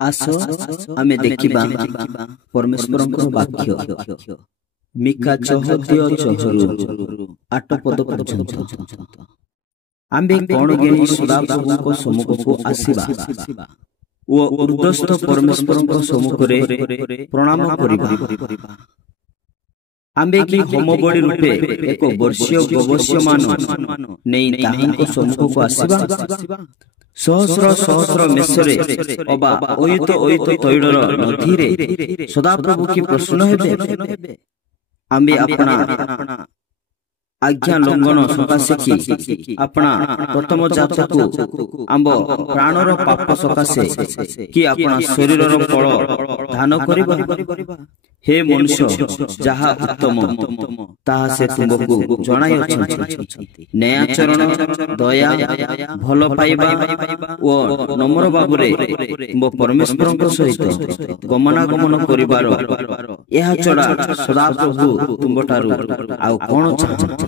आस आमे देखिबा परमेश्वरंकर वाक्य मिका 14:4 8 पद पर्यंत आमे कोन गेनी सदाप्रभुको सम्मुखको आसीबा ओ उर्दस्थ परमेश्वरंकर सम्मुखरे प्रणाम करिबा। आमे की होमबड़ी रूपे एक वर्षीय गवश्यमान नै ताहांको सम्मुखको आसीबा। सहस्र सहस्र मेषरे अबा ओहित ओहित तैलर नदीरे सदाप्रभु की प्रसन्न हेबे। आमे अपना आज्ञा लंघन सकाशे कि अपना प्रथम जातकु आंब प्राणर पाप सकाशे कि अपना शरीरर फल दान करिबा। हे मनुष्य जहा उत्तम ताहा से तुमको जणाई अछंती। न्यायाचरण दया भल पाइबा ओ नम्र बाबुरे तुम परमेश्वरଙ୍କ सहित गमनागमन करिबार एहा छडा सदाप्रभु तुमठारु आउ कोन चाहନ୍ତି।